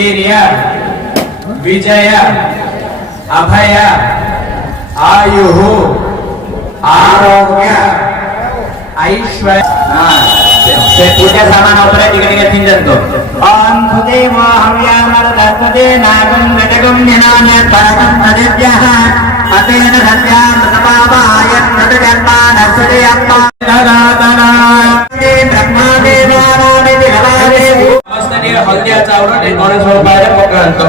वीर्य विजय अभय आयुः आरोग्य ऐश्वर्य पूजा सामान होता है टिकट थिंजंतो ओम सुदेवो हव्यामरदस्ते नागं घटकं ज्ञानाय परमं नदिभ्यः अतेन सत्यां तपावाय नदगर्भानस्ते अप्पा ददातना ते ब्रह्मादेवानानि दिवाले अवस्थानी हल्दिया चावल ने गणेश बारे पकांतो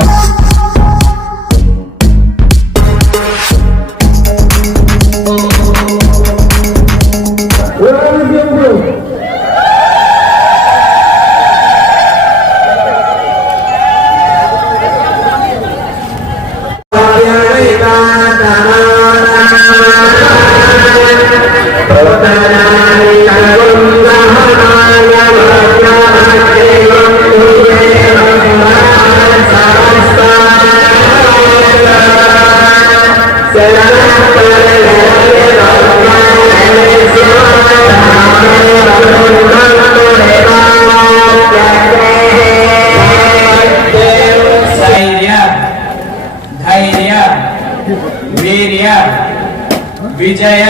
विजय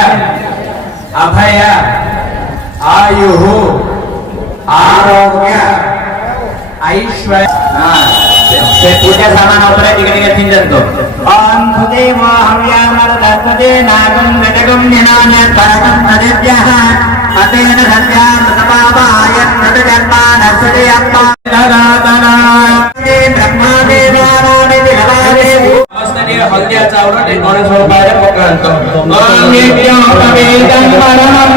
अभय आयुः आरोग्य ऐश्वर्य पूजा सामान होता है टिकट थिंजंतो ओम सुदेवो हव्यामरदस्ते नागं घटकं ज्ञानाय परमं नदिभ्यः अतेन सत्यां तपावाय नदगर्भानस्ते अप्पा ददातना ते ब्रह्मादेवानानि दिवाले अवस्थानी हल्दिया चावल ने गणेश बारे पकांतो ओम नित्यो पवित्रं परमं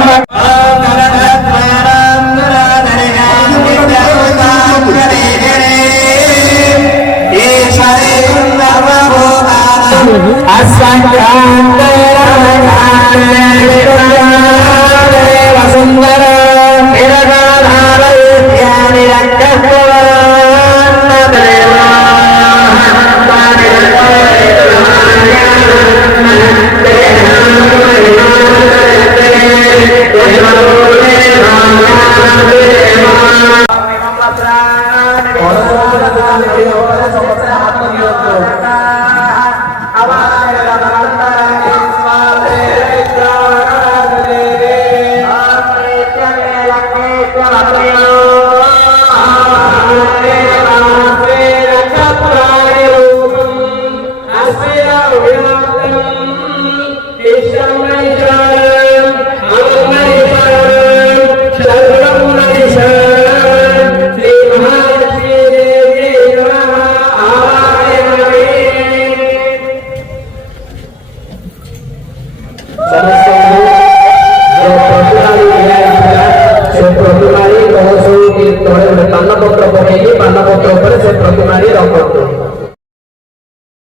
पानपत्र